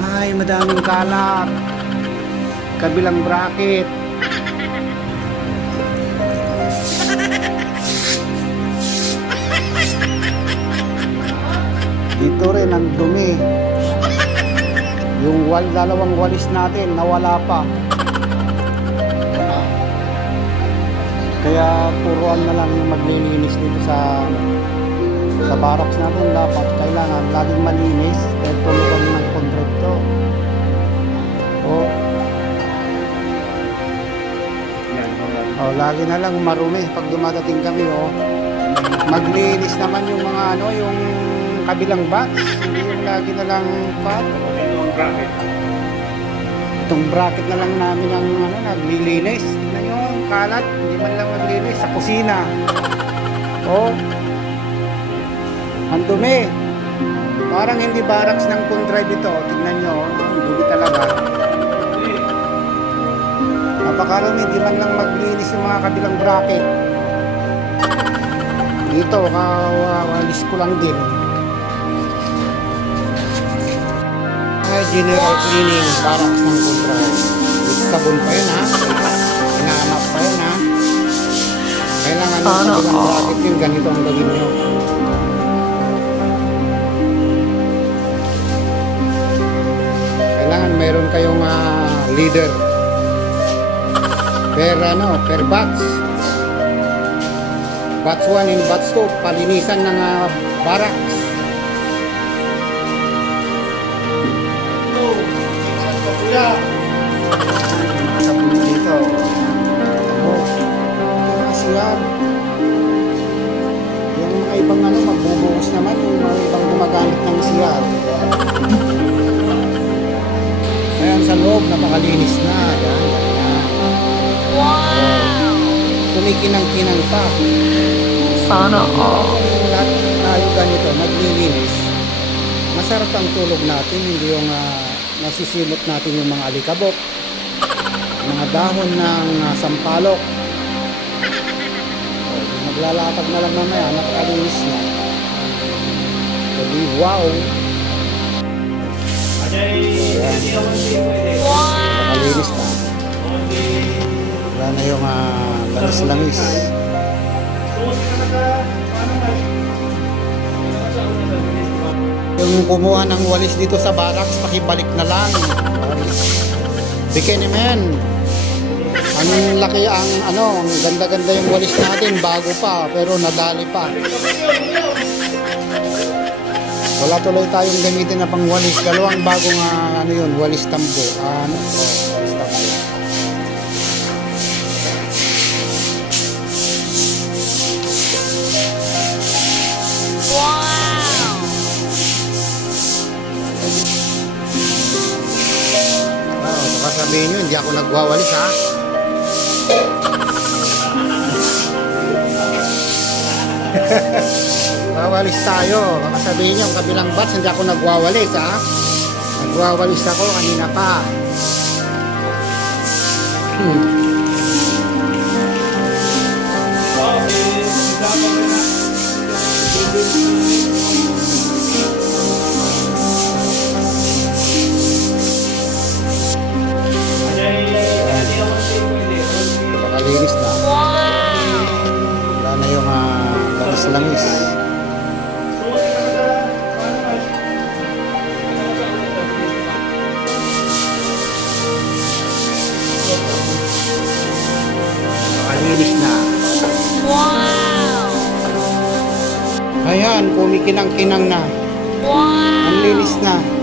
Ay, madaming kalat. Kabilang bracket. Dito rin ang dumi. Yung wal, dalawang walis natin nawala pa. Kaya turuan na lang yung maglilinis dito sa sa barracks natin dapat kailangan laging malinis dahil tulugan ng kontrakto. O, oh, lagi na lang marumi pag dumadating kami oh. Maglinis naman yung mga ano, yung kabilang box, hindi yung lagi na lang pat. Itong bracket na lang namin ang ano, naglilinis. Tingnan nyo, kalat. Hindi man lang naglinis sa kusina. Oh. Ang dumi. Parang hindi barracks ng Condrive ito. Tingnan nyo, ang dumi talaga. Napakarami, hindi man lang maglinis yung mga kabilang bracket. Dito, kawawalis ko lang din. Ay, general cleaning, barracks ng Condrive. With sabon pa yun ha. Inaanap pa yun ha. Kailangan Sana kabilang bracket yun, ganito ang gawin nyo. Leader. Per ano, per batch. Batch 1 and batch 2, palinisan ng ah, barracks. Dito. Oh, kasi yan. Yung mga ibang ano, magbubuhos naman yung mga ibang gumagamit ng siyar. Sa loob, napakalinis na. Yan, yan. Wow! Kumikinang-kinang pa. Sana all. Lahat tayo ganito, naglilinis, masarap ang tulog natin, hindi yung ah, nasisilot natin yung mga alikabok, mga dahon ng ah, sampalok. O, maglalatag na lang mamaya, napakalinis na. Sabi, wow! Napakalinis na. Wala na yung ah, langis-langis. Yung kumuha ng walis dito sa barracks, pakibalik na lang. Bikini men. Ang laki ang ano, ang ganda-ganda yung walis natin bago pa pero nadali pa. Wala tuloy tayong gamitin na pang walis. Dalawang bagong ah, ano yun, walis tambo. Ah, ano? Oh, walis tambo. Wow, baka sabihin nyo, hindi ako nagwawalis ha. Wawalis tayo. Baka sabihin ang kabilang batch, hindi ako nagwawalis ha. Nagwawalis ako kanina pa. Hmm. Napakalinis na. Wala na yung ah, langis-langis. Ayan, kumikinang-kinang na. Ang linis na.